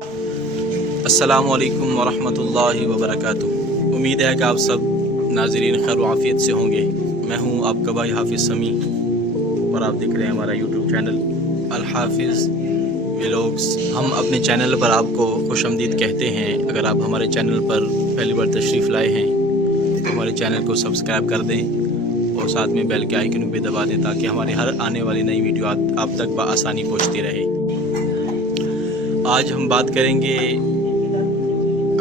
السلام علیکم ورحمۃ اللہ وبرکاتہ۔ امید ہے کہ آپ سب ناظرین خیر و عافیت سے ہوں گے۔ میں ہوں آپ کا بھائی حافظ سمیع اور آپ دیکھ رہے ہیں ہمارا یوٹیوب چینل الحافظ ولاگز۔ ہم اپنے چینل پر آپ کو خوش آمدید کہتے ہیں۔ اگر آپ ہمارے چینل پر پہلی بار تشریف لائے ہیں تو ہمارے چینل کو سبسکرائب کر دیں اور ساتھ میں بیل کے آئیکن بھی دبا دیں تاکہ ہماری ہر آنے والی نئی ویڈیو آپ تک بآسانی پہنچتی رہے۔ آج ہم بات کریں گے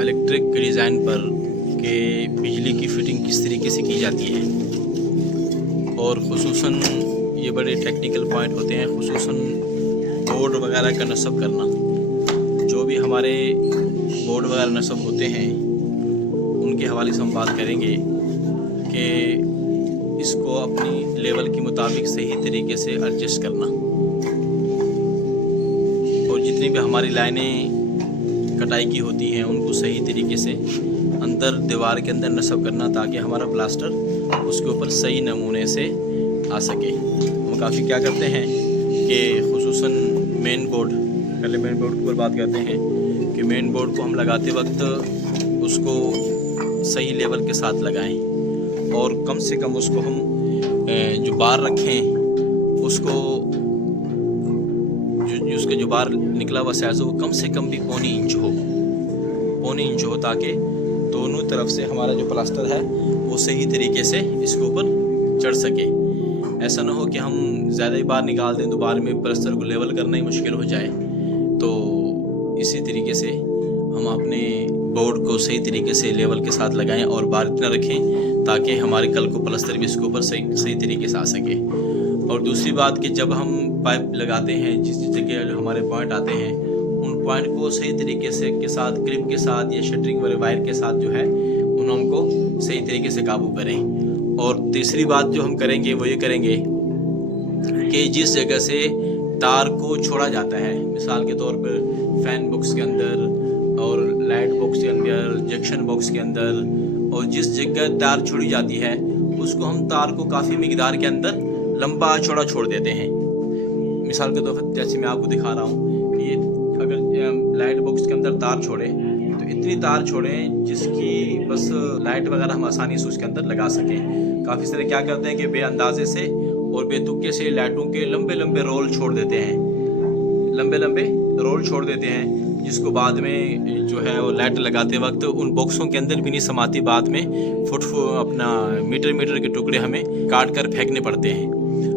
الیکٹرک کے ڈیزائن پر کہ بجلی کی فٹنگ کس طریقے سے کی جاتی ہے، اور خصوصاً یہ بڑے ٹیکنیکل پوائنٹ ہوتے ہیں، خصوصاً بورڈ وغیرہ کا نصب کرنا۔ جو بھی ہمارے بورڈ وغیرہ نصب ہوتے ہیں ان کے حوالے سے ہم بات کریں گے کہ اس کو اپنی لیول کے مطابق صحیح طریقے سے ایڈجسٹ کرنا، اور جتنی بھی ہماری لائنیں کٹائی کی ہوتی ہیں ان کو صحیح طریقے سے اندر دیوار کے اندر نصب کرنا تاکہ ہمارا پلاسٹر اس کے اوپر صحیح نمونے سے آ سکے۔ ہم کافی کیا کرتے ہیں کہ خصوصاً مین بورڈ، پہلے مین بورڈ کے اوپر بات کرتے ہیں کہ مین بورڈ کو ہم لگاتے وقت اس کو صحیح لیول کے ساتھ لگائیں، اور کم سے کم اس کو ہم جو بار رکھیں اس کو اس کا جو بار نکلا ہوا سائز ہو وہ کم سے کم بھی پونی انچ ہو تاکہ دونوں طرف سے ہمارا جو پلاسٹر ہے وہ صحیح طریقے سے اس کے اوپر چڑھ سکے۔ ایسا نہ ہو کہ ہم زیادہ ہی بار نکال دیں تو بار میں پلاسٹر کو لیول کرنا ہی مشکل ہو جائے۔ تو اسی طریقے سے ہم اپنے بورڈ کو صحیح طریقے سے لیول کے ساتھ لگائیں اور بار اتنا رکھیں تاکہ ہمارے کل کو پلاسٹر بھی اس کے اوپر صحیح طریقے سے آ سکے۔ اور دوسری بات کہ جب ہم پائپ لگاتے ہیں، جس جگہ ہمارے پوائنٹ آتے ہیں ان پوائنٹ کو صحیح طریقے سے کے ساتھ کلپ کے ساتھ یا شٹرنگ والے وائر کے ساتھ جو ہے ان کو صحیح طریقے سے قابو کریں۔ اور تیسری بات جو ہم کریں گے وہ یہ کریں گے کہ جس جگہ سے تار کو چھوڑا جاتا ہے، مثال کے طور پر فین باکس کے اندر اور لائٹ باکس کے اندر، جنکشن باکس کے اندر، اور جس جگہ تار چھوڑی جاتی ہے اس کو ہم تار کو کافی مقدار کے اندر لمبا چوڑا چھوڑ دیتے ہیں۔ مثال کے طور پر جیسے میں آپ کو دکھا رہا ہوں کہ یہ اگر لائٹ باکس کے اندر تار چھوڑیں تو اتنی تار چھوڑیں جس کی بس لائٹ وغیرہ ہم آسانی سے اس کے اندر لگا سکیں۔ کافی سارے کیا کرتے ہیں کہ بے اندازے سے اور بے تکے سے لائٹوں کے لمبے لمبے رول چھوڑ دیتے ہیں، جس کو بعد میں جو ہے وہ لائٹ لگاتے وقت ان باکسوں کے اندر بھی نہیں سماتی، بعد میں اپنا میٹر کے ٹکڑے ہمیں کاٹ کر پھینکنے پڑتے ہیں۔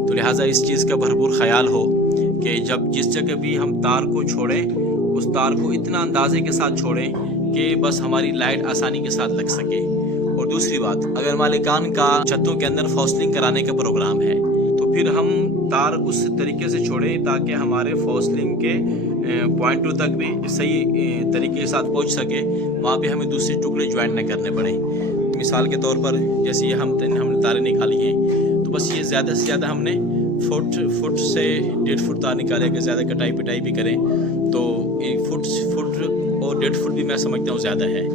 تو لہٰذا اس چیز کا بھرپور خیال ہو کہ جب جس جگہ بھی ہم تار کو چھوڑیں اس تار کو اتنا اندازے کے ساتھ چھوڑیں کہ بس ہماری لائٹ آسانی کے ساتھ لگ سکے۔ اور دوسری بات، اگر مالکان کا چھتوں کے اندر فاصلنگ کرانے کا پروگرام ہے تو پھر ہم تار اس طریقے سے چھوڑیں تاکہ ہمارے فاصلنگ کے پوائنٹوں تک بھی صحیح طریقے کے ساتھ پہنچ سکے، وہاں پہ ہمیں دوسرے ٹکڑے جوائن نہ کرنے پڑیں۔ مثال کے طور پر جیسے یہ ہم نے تاریں نکالی ہیں تو بس یہ زیادہ سے زیادہ ہم نے فٹ سے 1.5 فٹ تار نکالے، اگر زیادہ کٹائی پٹائی بھی کریں تو 1 فٹ اور 1.5 فٹ بھی میں سمجھتا ہوں زیادہ ہے،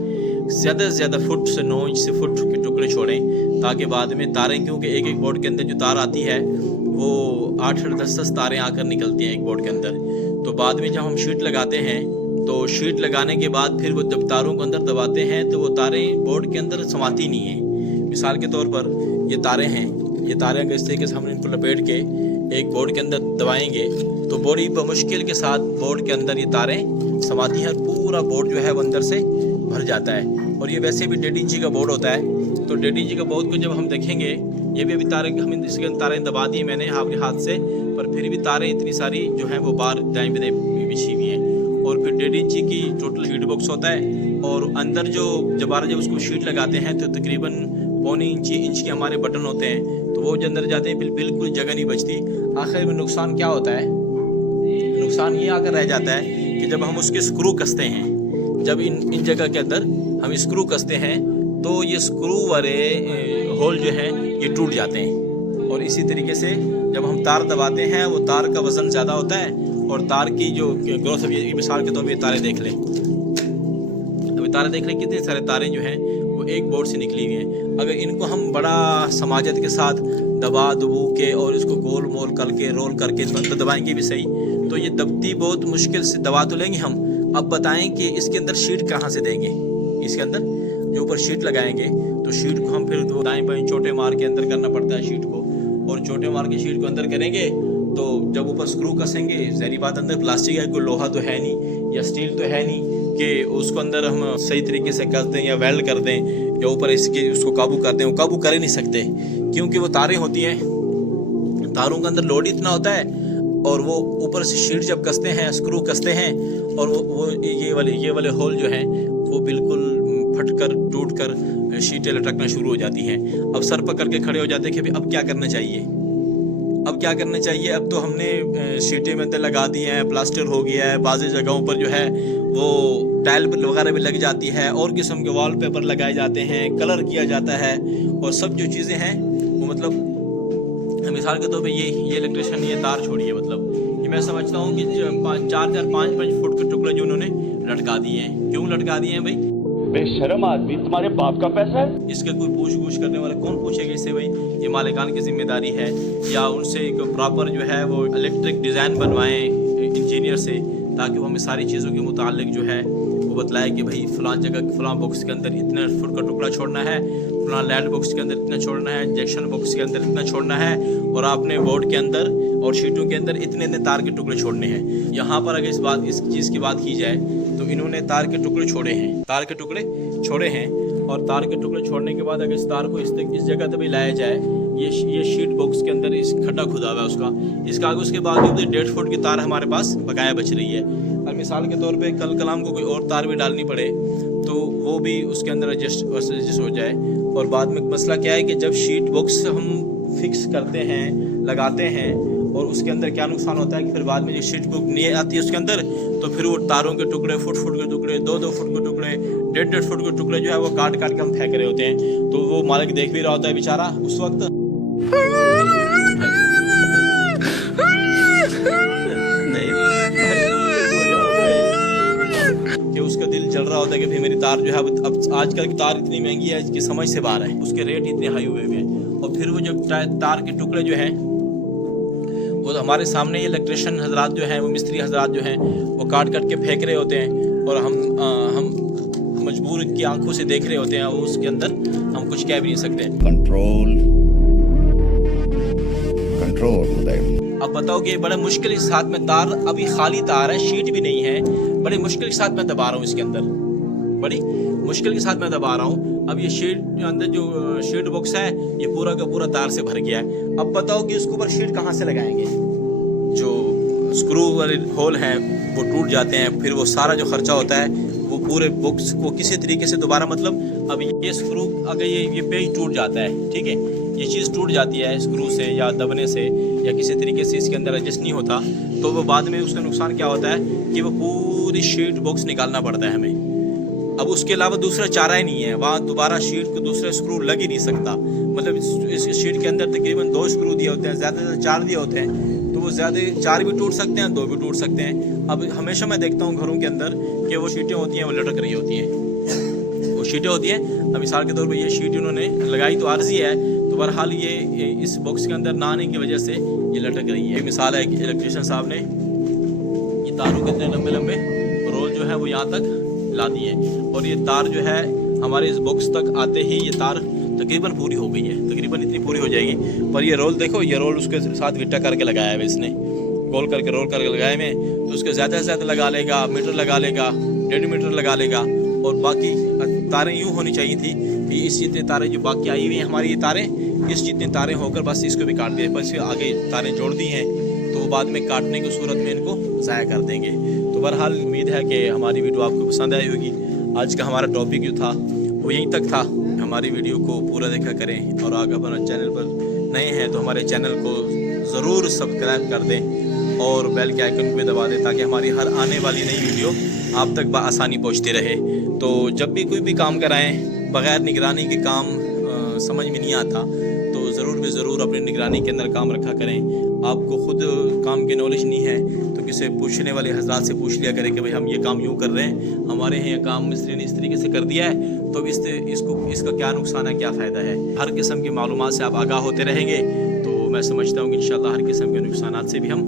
زیادہ سے زیادہ فٹ سے 9 انچ سے فٹ کے ٹکڑے چھوڑیں تاکہ بعد میں تاریں، کیونکہ ایک بورڈ کے اندر جو تار آتی ہے وہ 8 10 تاریں آ کر نکلتی ہیں ایک بورڈ کے اندر، تو بعد میں جب ہم شیٹ لگاتے ہیں تو شیٹ لگانے کے بعد پھر وہ جب تاروں کو اندر دباتے ہیں تو وہ تاریں بورڈ کے اندر سماتی نہیں ہیں۔ مثال کے طور پر یہ تاریں ہیں، یہ تاریں اگر اس طریقے سے ہم نے ان کو لپیٹ کے ایک بورڈ کے اندر دبائیں گے تو بڑی بمشکل کے ساتھ بورڈ کے اندر یہ تاریں سماتی ہیں، پورا بورڈ جو ہے وہ اندر سے بھر جاتا ہے۔ اور یہ ویسے بھی 1.5 انچی کا بورڈ ہوتا ہے، تو 1.5 انچی کا بورڈ کو جب ہم دیکھیں گے، یہ بھی ابھی تاریں ہم اس کے تاریں دبا دی میں نے اپنے ہاتھ سے، پر پھر بھی تاریں اتنی ساری جو ہیں وہ بار دائیں بائیں بچھی ہوئی ہیں۔ اور پھر 1.5 انچی کی ٹوٹل شیٹ باکس ہوتا ہے، اور اندر جو جب اس کو شیٹ لگاتے ہیں تو تقریباً 1.25 انچ کے ہمارے بٹن ہوتے ہیں، تو وہ جو اندر جاتے ہیں بالکل جگہ نہیں بچتی۔ آخر میں نقصان کیا ہوتا ہے؟ نقصان یہ آ کر رہ جاتا ہے کہ جب ہم اس کے اسکرو کستے ہیں، جب ان جگہ کے اندر ہم اسکرو کستے ہیں تو یہ اسکرو والے ہول جو ہیں یہ ٹوٹ جاتے ہیں۔ اور اسی طریقے سے جب ہم تار دباتے ہیں وہ تار کا وزن زیادہ ہوتا ہے، اور تار کی جو گروتھ، مثال کے طور پر یہ تاریں دیکھ لیں، کتنے سارے تاریں جو ہیں وہ ایک بورڈ سے نکلی ہوئی ہیں۔ اگر ان کو ہم بڑا سماجت کے ساتھ دبو کے اور اس کو گول مول کر کے رول کر کے دبائیں گے بھی صحیح، تو یہ دبتی بہت مشکل سے دبا تو لیں گے ہم، اب بتائیں کہ اس کے اندر شیٹ کہاں سے دیں گے. اس کے اندر جو اوپر شیٹ لگائیں گے تو شیٹ کو ہم پھر دائیں بائیں چوٹے مار کے اندر کرنا پڑتا ہے شیٹ کو, اور چوٹے مار کے شیٹ کو اندر کریں گے تو جب اوپر اسکرو کسیں گے, ظاہری بات اندر پلاسٹک ہے, کوئی لوہا تو ہے نہیں یا اسٹیل تو ہے نہیں کہ اس کو اندر ہم صحیح طریقے سے کس دیں یا ویلڈ کر دیں یا اوپر اس کو قابو کر دیں. وہ قابو کر ہی نہیں سکتے کیونکہ وہ تاریں ہوتی ہیں, تاروں کے اندر لوڈ اتنا ہوتا ہے, اور وہ اوپر سے شیٹ جب کستے ہیں, اسکرو کستے ہیں, اور وہ یہ والے ہول جو ہیں وہ بالکل پھٹ کر ٹوٹ کر شیٹیں لٹکنا شروع ہو جاتی ہیں. اب سر پکڑ کے کھڑے ہو جاتے ہیں کہ اب کیا کرنا چاہیے, اب کیا کرنا چاہیے. اب تو ہم نے شیٹیں میں لگا دی ہیں, پلاسٹر ہو گیا ہے, بعض جگہوں پر جو ہے وہ ٹائل وغیرہ بھی لگ جاتی ہے, اور قسم کے وال پیپر لگائے جاتے ہیں, کلر کیا جاتا ہے, اور سب جو چیزیں ہیں وہ مطلب مثال کے طور پہ یہ الیکٹریشین یہ تار چھوڑی ہے, مطلب یہ میں سمجھتا ہوں کہ 4-5 فٹ کے ٹکڑے جو انہوں نے لٹکا دیے ہیں. کیوں لٹکا دیے ہیں بھائی؟ بے شرم آدمی, تمہارے باپ کا پیسہ ہے. اس کا کوئی پوچھ گچھ کرنے والا کون پوچھے گا اس سے بھائی؟ یہ مالکان کی ذمہ داری ہے, یا ان سے ایک پراپر جو ہے وہ الیکٹرک ڈیزائن بنوائیں انجینئر سے, تاکہ وہ ہمیں ساری چیزوں کے متعلق جو ہے وہ بتلائے کہ بھائی فلاں جگہ فلاں باکس کے اندر اتنا فٹ کا ٹکڑا چھوڑنا ہے, فلاں لیڈ باکس کے اندر اتنا چھوڑنا ہے, جیکشن باکس کے اندر اتنا چھوڑنا ہے, اور آپ نے بورڈ کے اندر اور شیٹوں کے اندر اتنے تار کے ٹکڑے چھوڑنے ہیں. یہاں پر اگر اس چیز کی بات کی جائے تو انہوں نے تار کے ٹکڑے چھوڑے ہیں, اور تار کے ٹکڑے چھوڑنے کے بعد اگر اس تار کو اس جگہ تک بھی لایا جائے, یہ شیٹ باکس کے اندر اس کھڈا کھدا ہوا ہے اس کا اس کے بعد 1.5 فٹ کی تار ہمارے پاس بقایا بچ رہی ہے. اور مثال کے طور پہ کل کلام کو کوئی اور تار بھی ڈالنی پڑے تو وہ بھی اس کے اندر ایڈجسٹ ہو جائے. اور بعد میں مسئلہ کیا ہے کہ جب شیٹ باکس ہم فکس کرتے ہیں, لگاتے ہیں, اور اس کے اندر کیا نقصان ہوتا ہے کہ پھر بعد میں جو شیٹ بک نہیں آتی ہے اس کے اندر, تو پھر وہ تاروں کے ٹکڑے فٹ کے ٹکڑے, 2 فٹ کے ٹکڑے, 1.5 فٹ کے ٹکڑے جو ہے وہ کاٹ کے ہم پھینک رہے ہوتے ہیں. تو وہ مالک دیکھ بھی رہا ہوتا ہے بیچارہ اس وقت, کہ اس کا دل جل رہا ہوتا ہے کہ بھئی میری تار جو ہے اب آج کل کی تار اتنی مہنگی ہے کہ سمجھ سے باہر ہے, اس کے ریٹ اتنے ہائی ہوئے ہیں. اور پھر وہ جب تار کے ٹکڑے جو ہیں وہ ہمارے سامنے یہ الیکٹریشین حضرات جو ہیں, وہ مستری حضرات جو ہیں وہ کاٹ کے پھینک رہے ہوتے ہیں, اور ہم مجبور کی آنکھوں سے دیکھ رہے ہوتے ہیں, اور اس کے اندر ہم کچھ کہہ بھی نہیں سکتے. کنٹرول. اب بتاؤ کہ بڑے مشکل کے ساتھ میں تار, ابھی خالی تار ہے, شیٹ بھی نہیں ہے, بڑے مشکل کے ساتھ میں دبا رہا ہوں اس کے اندر, بڑی مشکل کے ساتھ میں دبا رہا ہوں. اب یہ شیٹ اندر جو شیٹ باکس ہے یہ پورا کا پورا تار سے بھر گیا ہے. اب بتاؤ کہ اس کے اوپر شیٹ کہاں سے لگائیں گے؟ جو اسکرو والے ہول ہیں وہ ٹوٹ جاتے ہیں, پھر وہ سارا جو خرچہ ہوتا ہے وہ پورے باکس کو کسی طریقے سے دوبارہ, مطلب اب یہ اسکرو اگر یہ پیج ٹوٹ جاتا ہے, ٹھیک ہے, یہ چیز ٹوٹ جاتی ہے اسکرو سے یا دبنے سے یا کسی طریقے سے اس کے اندر ایڈجسٹ نہیں ہوتا, تو وہ بعد میں اس کا نقصان کیا ہوتا ہے کہ وہ پوری شیٹ باکس نکالنا پڑتا ہے ہمیں. اب اس کے علاوہ دوسرا چارہ ہی نہیں ہے, وہاں دوبارہ شیٹ کو دوسرا اسکرو لگ ہی نہیں سکتا. مطلب اس شیٹ کے اندر تقریباً 2 اسکرو دیے ہوتے ہیں, زیادہ سے 4 دیے ہوتے ہیں, تو وہ زیادہ 4 بھی ٹوٹ سکتے ہیں, 2 بھی ٹوٹ سکتے ہیں. اب ہمیشہ میں دیکھتا ہوں گھروں کے اندر کہ وہ شیٹیں ہوتی ہیں وہ لٹک رہی ہوتی ہیں, وہ شیٹیں ہوتی ہیں. اب مثال کے طور پہ یہ شیٹ انہوں نے لگائی تو عارضی ہے, تو بہرحال یہ اس باکس کے اندر نہ آنے کی وجہ سے یہ لٹک رہی ہے. مثال ہے کہ الیکٹریشین صاحب نے یہ تاروں کے اتنے لمبے رول جو ہے وہ یہاں تک لا دیے, اور یہ تار جو ہے ہمارے اس باکس تک آتے ہی یہ تار تقریباً پوری ہو گئی ہے, تقریباً اتنی پوری ہو جائے گی. پر یہ رول دیکھو, یہ رول اس کے ساتھ گٹا کر کے لگایا ہے اس نے, گول کر کے رول کر کے لگائے میں, تو اس کے زیادہ سے زیادہ لگا لے گا, میٹر لگا لے گا, 1.5 میٹر لگا لے گا. اور باقی تاریں یوں ہونی چاہیے تھی کہ اس جتنے تاریں جو باقی آئی ہوئی ہیں ہماری یہ تاریں, اس جتنے تاریں ہو کر بس اس کو بھی کاٹ دیا, بس آگے تاریں جوڑ دی ہیں تو وہ بعد میں کاٹنے کی صورت میں ان کو ضائع کر دیں گے. تو بہرحال امید ہے کہ ہماری ویڈیو آپ کو پسند آئی ہوگی. آج کا ہمارا ٹاپک جو تھا وہ یہیں تک تھا. ہماری ویڈیو کو پورا دیکھا کریں, اور اگر ہمارے چینل پر نئے ہیں تو ہمارے چینل کو ضرور سبسکرائب کر دیں اور بیل کے آئیکن کو بھی دبا دیں, تاکہ ہماری ہر آنے والی نئی ویڈیو آپ تک بآسانی پہنچتی رہے. تو جب بھی کوئی بھی کام کرائیں, بغیر نگرانی کے کام سمجھ میں نہیں آتا, تو ضرور اپنی نگرانی کے اندر کام رکھا کریں. آپ کو خود کام کی نالج نہیں ہے تو کسی پوچھنے والے حضرات سے پوچھ لیا کریں کہ بھئی ہم یہ کام یوں کر رہے ہیں, ہمارے ہیں یہ کام مستری نے اس طریقے سے کر دیا ہے, تو اس کا کیا نقصان ہے, کیا فائدہ ہے. ہر قسم کی معلومات سے آپ آگاہ ہوتے رہیں گے تو میں سمجھتا ہوں کہ انشاءاللہ ہر قسم کے نقصانات سے بھی ہم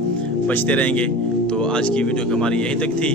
بچتے رہیں گے. تو آج کی ویڈیو ہماری یہیں تک تھی.